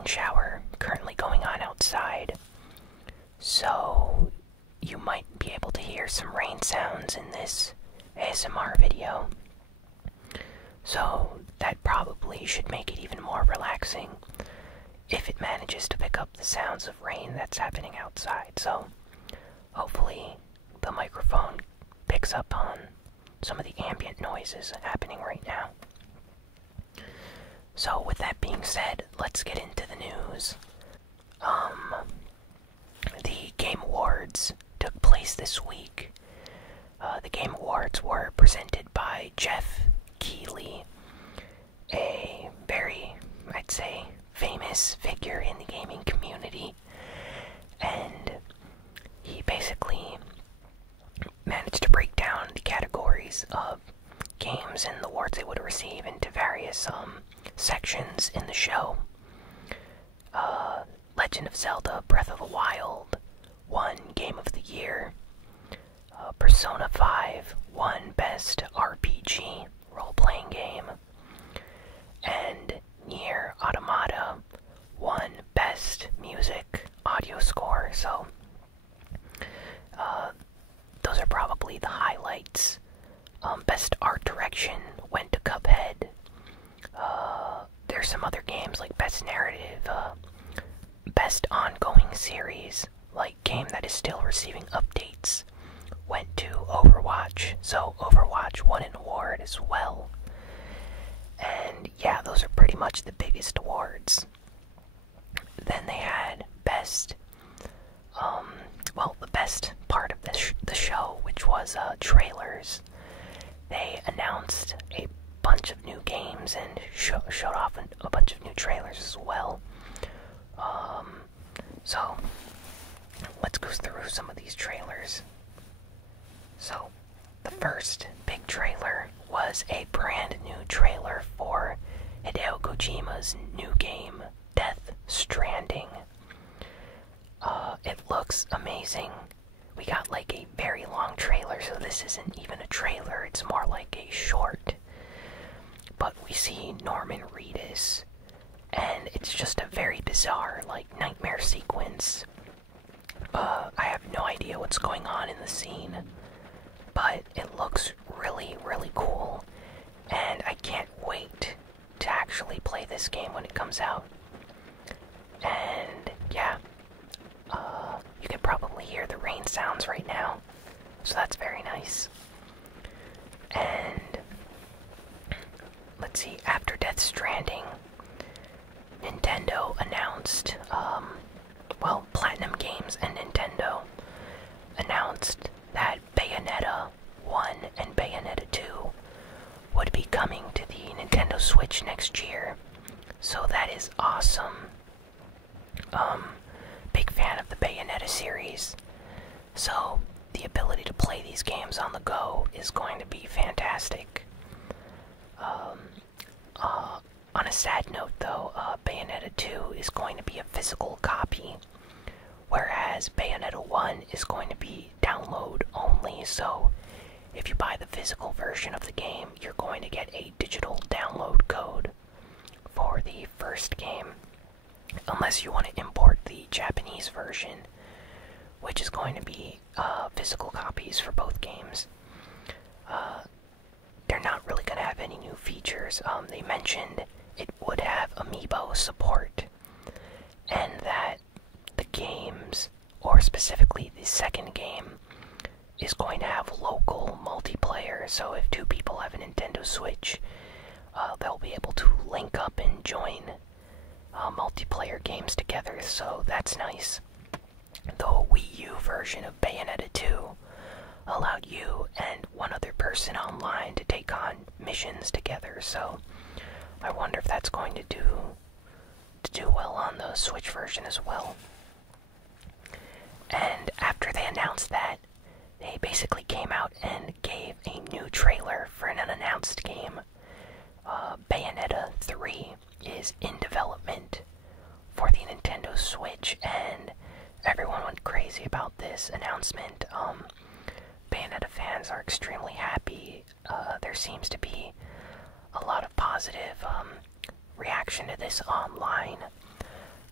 rain shower currently going on outside, so you might be able to hear some rain sounds in this ASMR video. So that probably should make it even more relaxing if it manages to pick up the sounds of rain that's happening outside. So hopefully the microphone picks up on some of the ambient noises happening right now. So with that being said, let's get into the news. The Game Awards took place this week. The Game Awards were presented by Jeff Keighley, a very, I'd say, famous figure in the gaming community, and he basically managed to break down the categories of games and the awards they would receive into various sections in the show. Legend of Zelda Breath of the Wild won Game of the Year. Persona 5 won Best RPG Role-Playing Game. And Nier Automata won Best Music Audio Score. So those are probably the highlights. Best Art Direction went to Cuphead. There's some other games like Best Narrative, Best Ongoing Series, like game that is still receiving updates, went to Overwatch. So Overwatch won an award as well. And yeah, those are pretty much the biggest awards. Then they had best, the best part of the show, which was trailers. They announced a bunch of new games and showed off a bunch of new trailers as well. So let's go through some of these trailers. So the first big trailer was a brand new trailer for Hideo Kojima's new game, Death Stranding. It looks amazing. We got like a very long trailer, so this isn't even a trailer, it's more like a short. But we see Norman Reedus, and it's just a very bizarre, like, nightmare sequence. I have no idea what's going on in the scene, but it looks really, really cool, and I can't wait to actually play this game when it comes out. And yeah, you can probably hear the rain sounds right now, so that's very nice. And let's see, after Death Stranding, Nintendo announced, Platinum Games and Nintendo announced that Bayonetta 1 and Bayonetta 2 would be coming to the Nintendo Switch next year. So that is awesome. Big fan of the Bayonetta series. So the ability to play these games on the go is going to be fantastic. On a sad note though, Bayonetta 2 is going to be a physical copy, whereas Bayonetta 1 is going to be download only. So if you buy the physical version of the game, you're going to get a digital download code for the first game, unless you want to import the Japanese version, which is going to be physical copies for both games. They're not really going to have any new features. They mentioned it would have amiibo support, and that the games, or specifically the second game, is going to have local multiplayer. So if two people have a Nintendo Switch, they'll be able to link up and join multiplayer games together, so that's nice. The Wii U version of Bayonetta 2 allowed you and one other person online to take on missions together, so I wonder if that's going to do well on the Switch version as well. And after they announced that, they basically came out and gave a new trailer for an unannounced game. Bayonetta 3 is in development for the Nintendo Switch, and everyone went crazy about this announcement. Bayonetta fans are extremely happy. There seems to be a lot of positive reaction to this online.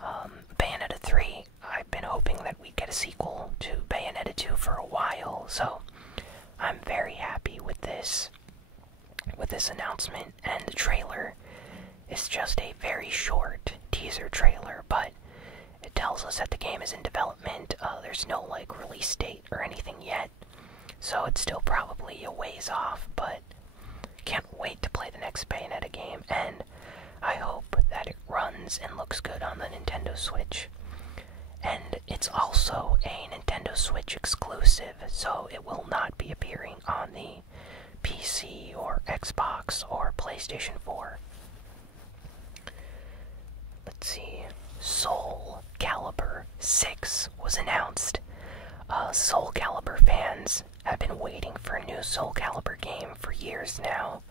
Bayonetta 3, I've been hoping that we'd get a sequel to Bayonetta 2 for a while, so I'm very happy with this announcement. And the trailer is just a very short teaser trailer, but it tells us that the game is in development. There's no like release date or anything yet, so it's still probably a ways off, but can't wait to play the next Bayonetta game, and I hope that it runs and looks good on the Nintendo Switch. And it's also a Nintendo Switch exclusive, so it will not be appearing on the PC or Xbox or PlayStation 4. Let's see. Soul Calibur 6 was announced. Soul Calibur fans have been waiting for a new Soul Calibur game for years now,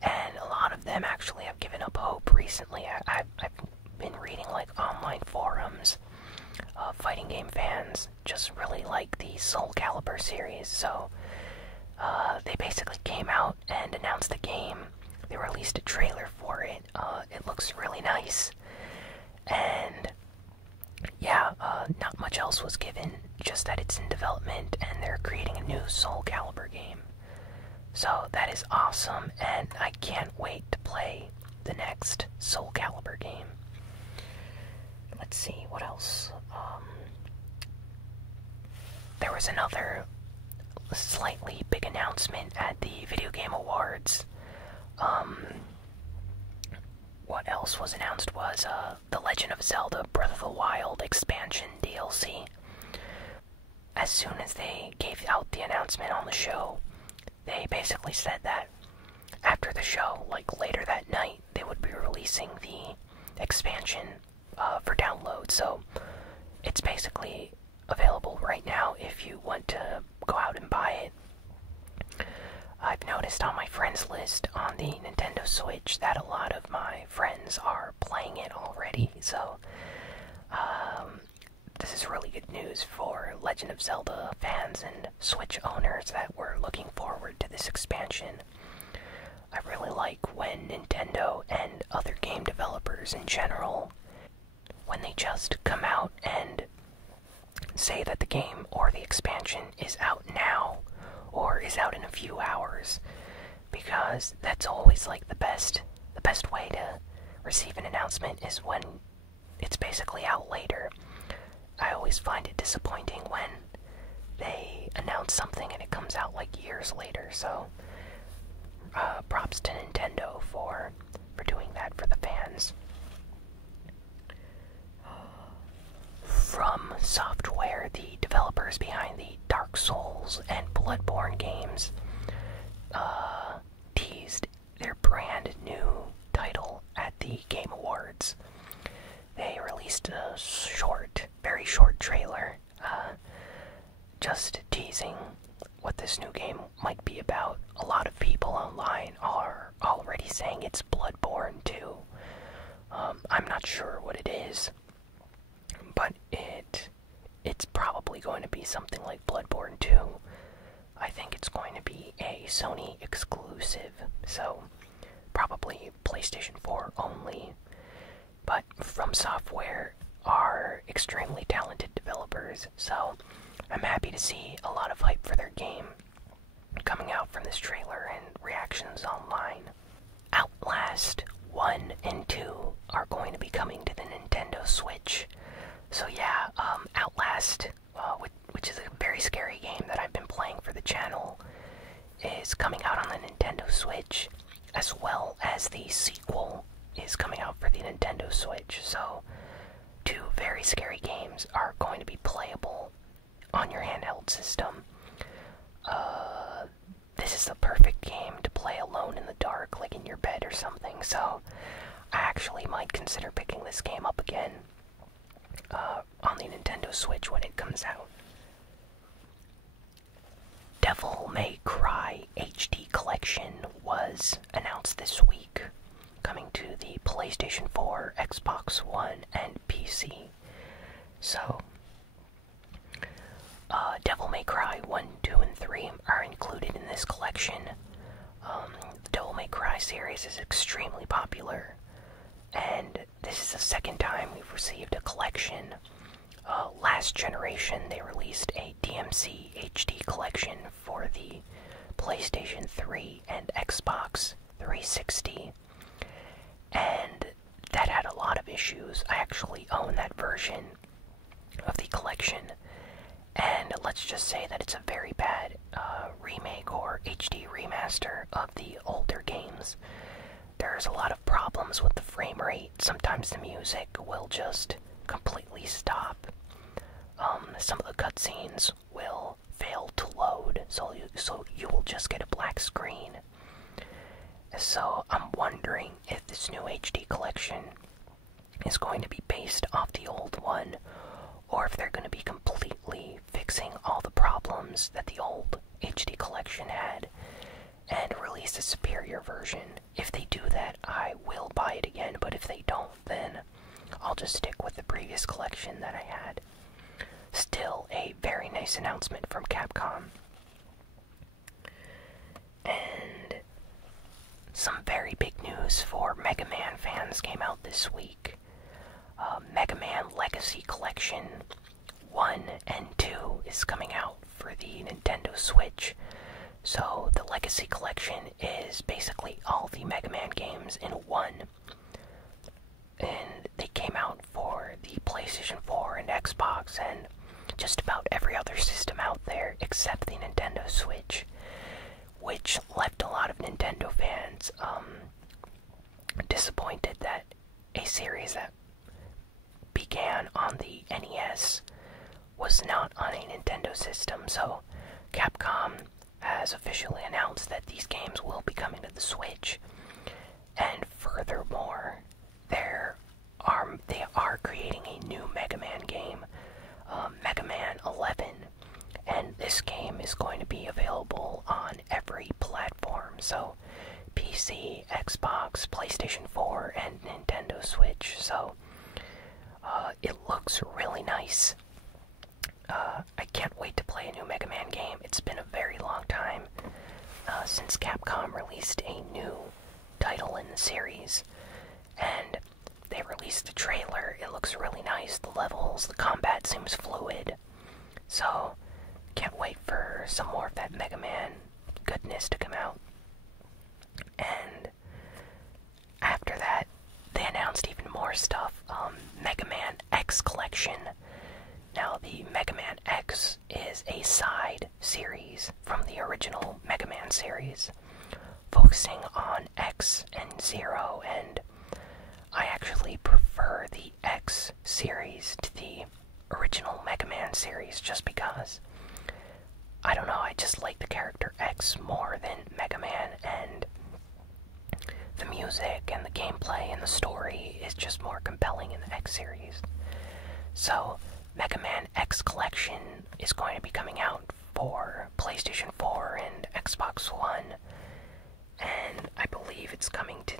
and a lot of them actually have given up hope recently. I've been reading like online forums. Fighting game fans just really like the Soul Calibur series, so they basically came out and announced the game. They released a trailer for it. It looks really nice, and yeah, not much else was given, just that it's in development and they're creating a new Soul Calibur game. So that is awesome, and I can't wait to play the next Soul Calibur game. Let's see, what else? There was another slightly big announcement at the Video Game Awards. What else was announced was The Legend of Zelda Breath of the Wild expansion DLC. As soon as they gave out the announcement on the show, they basically said that after the show, like later that night, they would be releasing the expansion for download. So it's basically available right now if you want to go out and buy it. I've noticed on my friends list on the Nintendo Switch that a lot of my friends are playing it already, so this is really good news for Legend of Zelda fans and Switch owners that were looking forward to this expansion. I really like when Nintendo and other game developers in general, when they just come out and say that the game or the expansion is out now or is out in a few hours, because that's always like the best way to receive an announcement is when it's basically out later. I always find it disappointing when they announce something and it comes out like years later, so props to Nintendo for doing that for the fans. From Software, the developers behind the Dark Souls and Bloodborne games, teased their brand new title at the Game Awards. They released a very short trailer, just teasing what this new game might be about. A lot of people online are already saying it's Bloodborne 2. I'm not sure what it is, but it's probably going to be something like Bloodborne 2. I think it's going to be a Sony exclusive, so probably PlayStation 4 only. But From Software are extremely talented developers, so I'm happy to see a lot of hype for their game coming out from this trailer and reactions online. Outlast 1 and 2 are going to be coming to the Nintendo Switch. So yeah, Outlast, which is a very scary game that I've been playing for the channel, is coming out on the Nintendo Switch, as well as the sequel is coming out for the Nintendo Switch. So two very scary games are going to be playable on your handheld system. This is the perfect game to play alone in the dark, like in your bed or something, so I actually might consider picking this game up again on the Nintendo Switch when it comes out. Devil May Cry HD Collection was announced this week, coming to the PlayStation 4, Xbox One, and PC. So, Devil May Cry 1, 2, and 3 are included in this collection. The Devil May Cry series is extremely popular, and this is the second time we've received a collection. Last generation, they released a DMC HD collection for the PlayStation 3 and Xbox 360, and that had a lot of issues. I actually own that version of the collection, and let's just say that it's a very bad remake or HD remaster of the older games. There's a lot of problems with the frame rate. Sometimes the music will just completely stop. Some of the cutscenes will fail to load, so you will just get a black screen. So I'm wondering if this new HD collection is going to be based off the old one, or if they're going to be completely fixing all the problems that the old HD collection had and release a superior version. If they do that, I will buy it again, but if they don't, then I'll just stick with the previous collection that I had. Still a very nice announcement from Capcom. And some very big news for Mega Man fans came out this week. Mega Man Legacy Collection 1 and 2 is coming out for the Nintendo Switch. So the Legacy Collection is basically all the Mega Man games in one. And they came out for the PlayStation 4 and Xbox and just about every other system out there except the Nintendo Switch, which left a lot of Nintendo fans disappointed that a series that began on the NES was not on a Nintendo system. So Capcom has officially announced that these games will be coming to the Switch, and furthermore, they are creating a new Mega Man game, Mega Man 11, and this game is going to be available on every platform, so PC, Xbox, PlayStation 4, and Nintendo Switch. So it looks really nice. I can't wait to play a new Mega Man game. It's been a very long time since Capcom released a new title in the series, and they released a trailer. It looks really nice. The levels, the combat seems fluid. So can't wait for some more of that Mega Man goodness to come out. And after that, they announced even more stuff. Mega Man X Collection. Now, the Mega Man X is a side series from the original Mega Man series, focusing on X and Zero, and I actually prefer the X series to the original Mega Man series just because, I don't know, I just like the character X more than Mega Man, and the music and the gameplay and the story is just more compelling in the X series. So Mega Man X Collection is going to be coming out for PlayStation 4 and Xbox One, and I believe it's coming to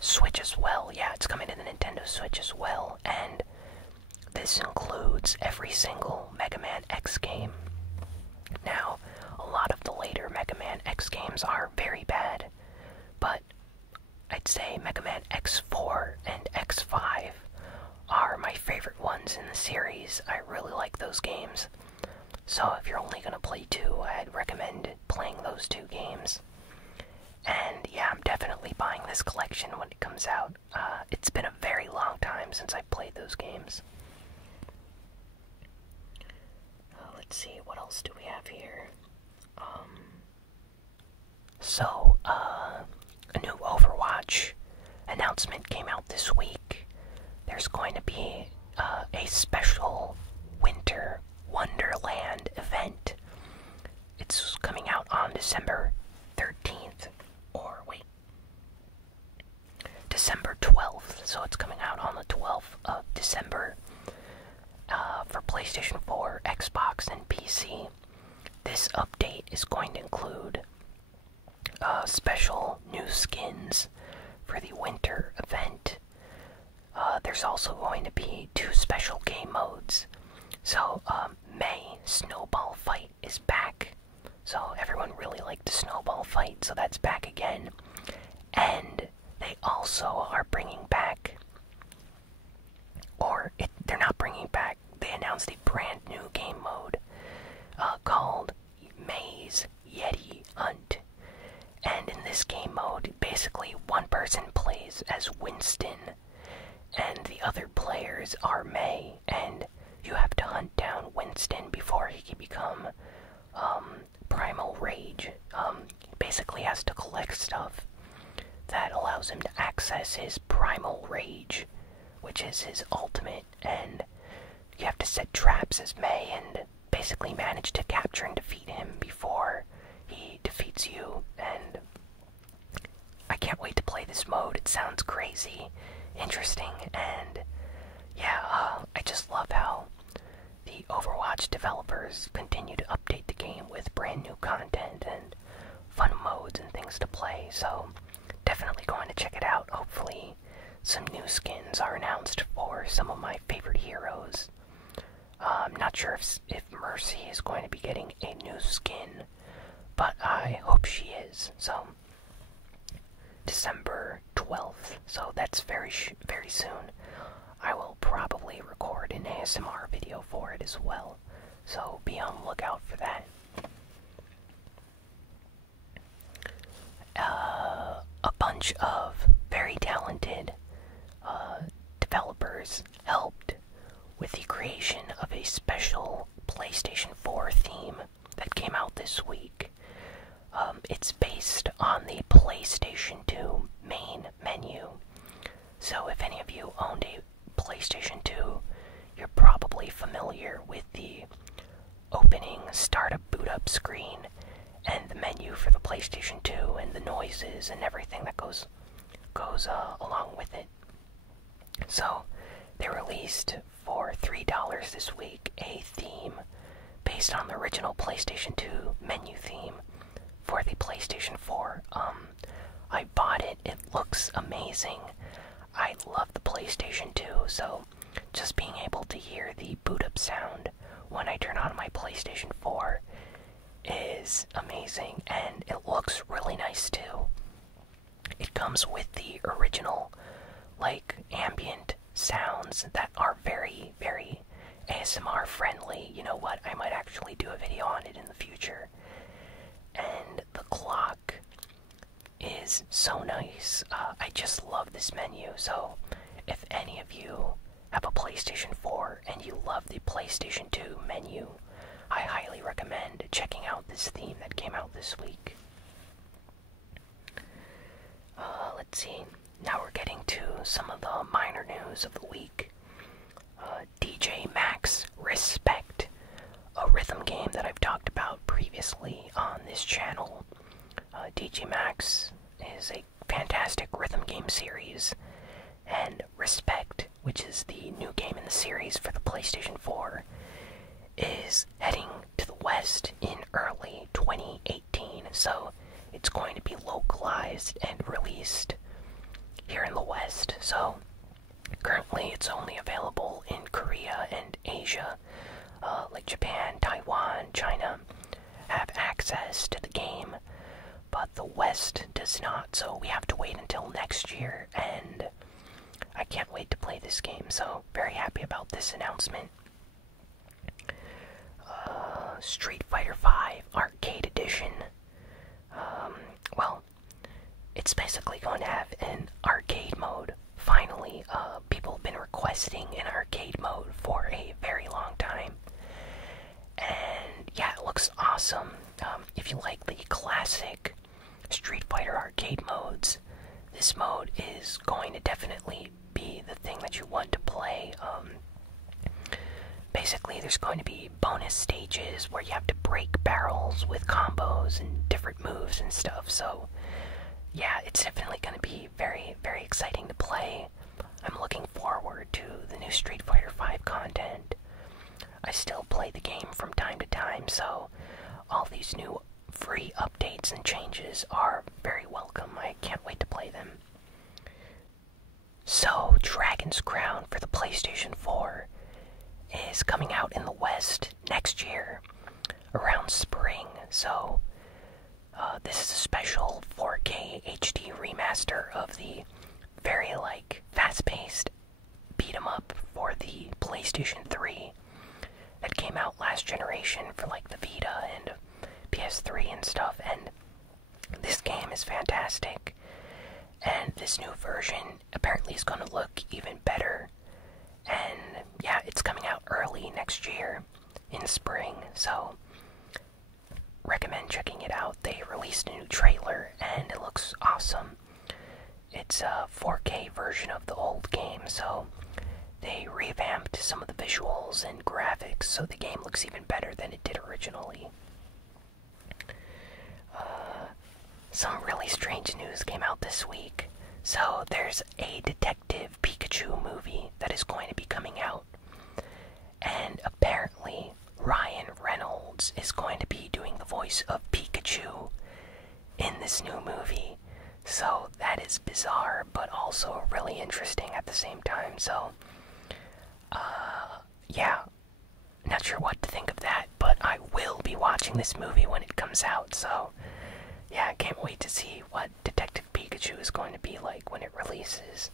Switch as well. Yeah, it's coming to the Nintendo Switch as well, and this includes every single Mega Man X game. Now, a lot of the later Mega Man X games are very bad, but I'd say Mega Man X4 and X5 are my favorite ones in the series. I really like those games. So if you're only going to play two, I'd recommend playing those two games. And yeah, I'm definitely buying this collection when it comes out. It's been a very long time since I played those games. Let's see, what else do we have here? A new Overwatch announcement came out this week. There's going to be a special Winter Wonderland event. It's coming out on December 13th, or wait, December 12th, so it's coming out on the 12th of December for PlayStation 4, Xbox, and PC. This update is going to include special new skins for the winter event. There's also going to be 2 special game modes. So, May Snowball Fight is back. So, everyone really liked the Snowball Fight, so that's back again. And they also are bringing back, they're not bringing back, they announced a brand new game mode called Maze Yeti Hunt. And in this game mode, basically one person plays as Winston, and the other players are May, and you have to hunt down Winston before he can become Primal Rage. Basically has to collect stuff that allows him to access his Primal Rage, which is his ultimate, and you have to set traps as May and basically manage to capture and defeat him before he defeats you. And I can't wait to play this mode. It sounds crazy, interesting, and yeah, I just love how the Overwatch developers continue to update the game with brand new content and fun modes and things to play, so definitely going to check it out. Hopefully some new skins are announced for some of my favorite heroes. I'm not sure if Mercy is going to be getting a new skin, but I hope she is. So December 12th, so that's very soon. I will probably record an ASMR video for it as well, so be on the lookout for that. A bunch of very talented developers helped with the creation of a special PlayStation 4 theme that came out this week. It's based on the PlayStation 2 main menu. So if any of you owned a PlayStation 2, you're probably familiar with the opening startup boot up screen and the menu for the PlayStation 2 and the noises and everything that goes along with it. So they released for $3 this week a theme based on the original PlayStation 2 menu theme for the PlayStation 4. I bought it. It looks amazing. I love the PlayStation 2, so just being able to hear the boot up sound when I turn on my PlayStation 4 is amazing, and it looks really nice too. It comes with the original, like, ambient sounds that are very, very ASMR friendly. You know what? I might actually do a video on it in the future. And the clock is so nice. I just love this menu. So if any of you have a PlayStation 4 and you love the PlayStation 2 menu, I highly recommend checking out this theme that came out this week. Let's see. Now we're getting to some of the minor news of the week. DJ Max Respect, a rhythm game that I've talked about previously on this channel. DJ Max is a fantastic rhythm game series, and Respect, which is the new game in the series for the PlayStation 4, is heading to the West in early 2018, so it's going to be localized and released here in the West. So currently it's only available in Korea and Asia, like Japan, Taiwan, China have access to the game, but the West does not, so we have to wait until next year, and I can't wait to play this game, so very happy about this announcement. Street Fighter V Arcade Edition. Well, it's basically going to have an arcade mode. Finally, people have been requesting an arcade mode for a very long time. And yeah, it looks awesome. If you like the classic Street Fighter arcade modes, this mode is going to definitely be the thing that you want to play. Basically, there's going to be bonus stages where you have to break barrels with combos and different moves and stuff, so yeah, it's definitely going to be very, very exciting to play. I'm looking forward to the new Street Fighter V content. I still play the game from time to time, so all these new free updates and changes are very welcome. I can't wait to play them. So, Dragon's Crown for the PlayStation 4 is coming out in the West next year, around spring, so this is a special 4K HD remaster of the very like fast-paced beat 'em up for the PlayStation 3 that came out last generation for like the Vita and PS3 and stuff. And this game is fantastic. And this new version apparently is going to look even better. And yeah, it's coming out early next year in spring, so recommend checking it out. They released a new trailer and it looks awesome. It's a 4K version of the old game, so they revamped some of the visuals and graphics so the game looks even better than it did originally. Some really strange news came out this week. So there's a Detective Pikachu movie that is going to be coming out. And apparently Ryan Reynolds is going to be doing the voice of Pikachu in this new movie. So that is bizarre, but also really interesting at the same time. So, yeah, not sure what to think of that, but I will be watching this movie when it comes out. So, yeah, I can't wait to see what Detective Pikachu is going to be like when it releases.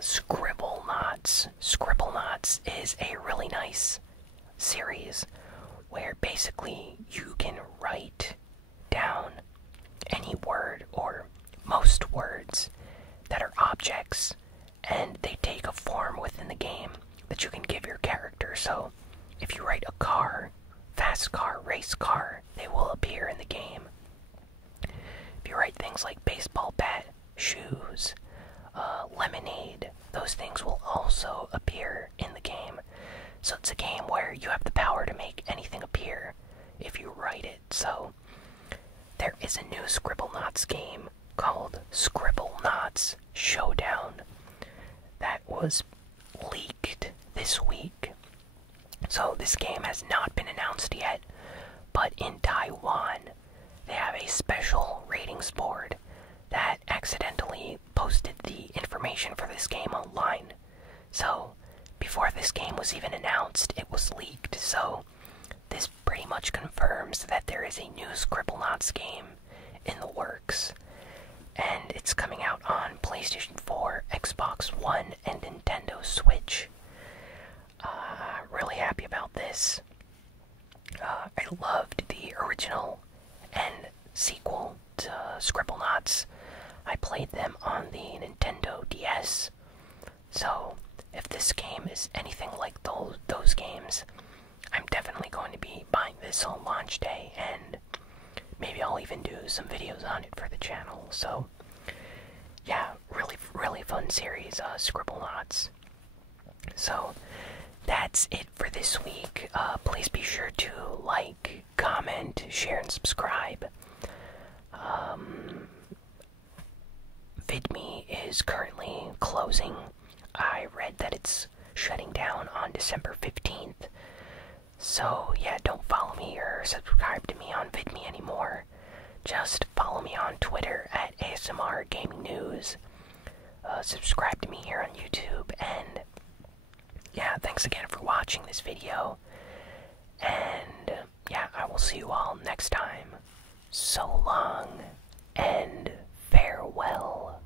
Scribblenauts. Scribblenauts is a really nice series where basically you can write down any word or most words that are objects, and they take a form within the game that you can give your character. So if you write a car, fast car, race car, they will appear in the game. If you write things like baseball bat, shoes, lemonade, those things will also appear in the game. So it's a game where you have the power to make anything appear if you write it. So there is a new Scribblenauts game called Scribblenauts Showdown that was leaked this week. So this game has not been announced yet, but in Taiwan, they have a special ratings board that accidentally posted the information for this game online. So before this game was even announced, it was leaked. So this pretty much confirms that there is a new Scribblenauts game in the works. And it's coming out on PlayStation 4, Xbox One, and Nintendo Switch. Really happy about this. I loved the original and sequel to Scribblenauts. I played them on the Nintendo DS. So if this game is anything like those games, I'm definitely going to be buying this on launch day, and maybe I'll even do some videos on it for the channel. So yeah, really fun series, Scribblenauts. So that's it for this week. Please be sure to like, comment, share, and subscribe. VidMe is currently closing. I read that it's shutting down on December 15th. So yeah, don't follow me or subscribe to me on VidMe anymore. Just follow me on Twitter at ASMR Gaming News. Subscribe to me here on YouTube, and yeah, thanks again for watching this video. And yeah, I will see you all next time. So long and farewell.